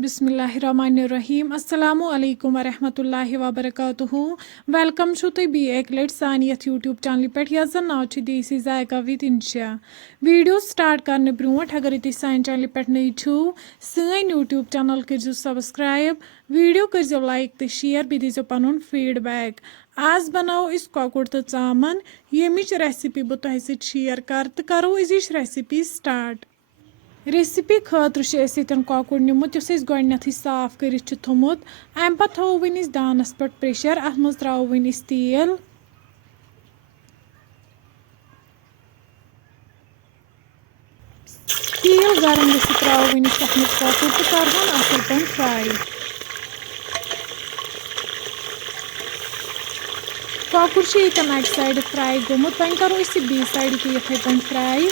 बिस्मिल्लाहिर्रहमानिर्रहीम अस्सलामु अलैकुम वरहमतुल्लाहि वबरकातुहू वेलकम छु तुई बी एक लट सानी यथ यूट्यूब चैनल पे यस जन नाव छु देसी जायका विद इंशा वीडियो स्टार्ट करने ब्रोट अगर तुम सान चैनल पे नई छु सन यूट्यूब चैनल करो सब्सक्राइब वीडियो करो लाइक तो शेयर बे दीजो पनुन फीडबैक आज बनाओ इस कॉकुड़ तो चामन यमिच रेसिपी बह तुह सत शेयर कर तो करो इस रेसिपी स्टार्ट रेसिपी खतर कॉकुड़ निमुत गई साफ कर थोमुत अम पे थो वन दानस पे प्रेशर अत मज त्रो वन तेल तेल गरम गि त्रो वन तथ मज कॉकुड़ तो करहन असल पे फ्राई कॉकुड़ अक साइड फ्राई गोमुत वन करो बी साइड ते इथे पे फ्राई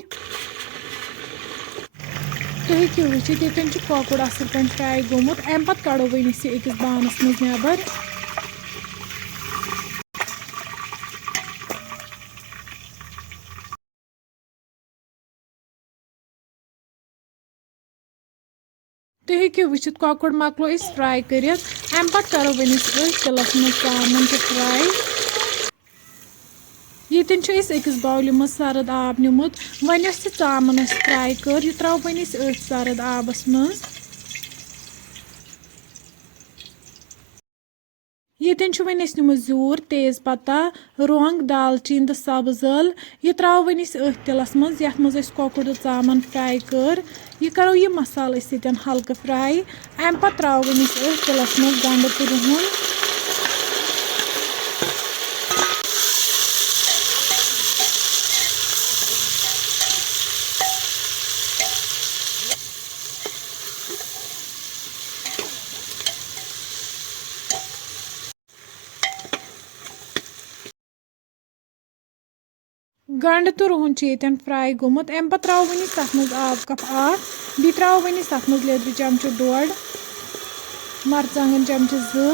तुम हेकु वुचित ये कॉकुड़ असल पे फ्राई गोमुत अम पे कड़ो वन अकिस बानस मज नबर तुम हेकु वुचित कॉकुड़ मकलो फ्राई कर अम पे करो वन तिलस मज चामन तो फ्राई ये अकिस बाउल मज सर्द आब निमुत वन चामन फ्राई कर यह त्रो वन सर्द आबस मज ये वन निमुत जूर तेज पत्ता रोंग दालचीन तो सब्ज ٲल यह त्रो वन तिलस मज यथ मज कॉकुड़ तो चामन फ्राई कर यह करो यह मसाल हल्क फ्राई अम पे त्रो वन तिलस मज गंड तो रुहन गंड तो रुहन फ्राई गोमुत अम पे त्रो वन तथ मज आब कप बी त्रो वन तथ मज लेदर चमचो डोड मरचांगन चमचो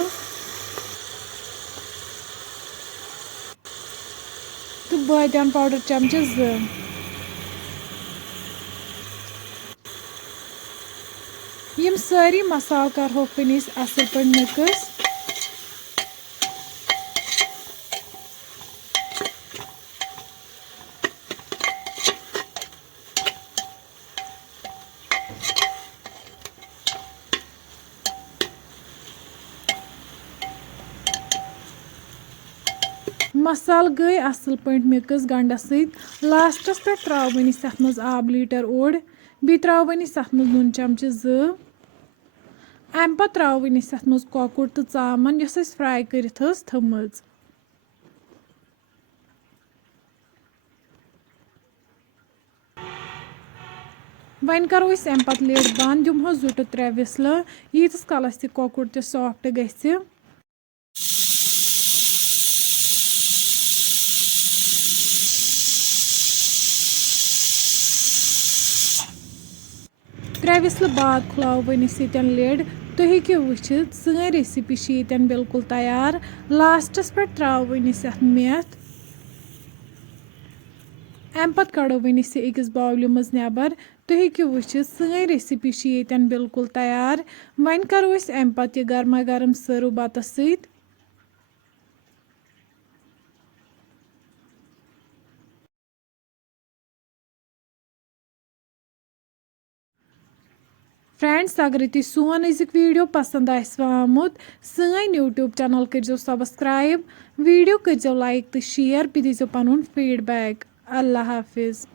तो बादियान पाउडर चमचो यम सारी मसाल कर असल पे मिक्स मसाल गई असल पे मिक्स गंडस सत लास्टस पे त्रो वन तथ मज आब लीटर ओड बी त्रो वन तथ मज नून चमचो अम पे त्रो वन तथ मज कॉकुड़ तो चामन यस फ्राई कर थमज वन करो अम पे लिड बंद दिमहो 2 to 3 विसल यीतिस कलस तह कॉकुड़ तो सॉफ्ट गि त्रे विसल बाद खुलाव वन लिड तुम हेकु वुचित सन रेसिपी ये बिल्कुल तैयार लास्टस पे त्रो वन मेथ अम पे कड़ो वन अकिस बाउल मज नबर तुम हेकु वुचित सन रेसिपी ये बिल्कुल तैयार वन करो अम पे गर्मा गर्म सर्व बतस सत फ्रेंड्स अगर तुम सोन अजुक वीडियो पसंद आमुत सन यूट्यूब चैनल करो सब्सक्राइब वीडियो करो लाइक तो शेयर बे दीजो पनुन फीडबैक अल्लाह हाफिज़।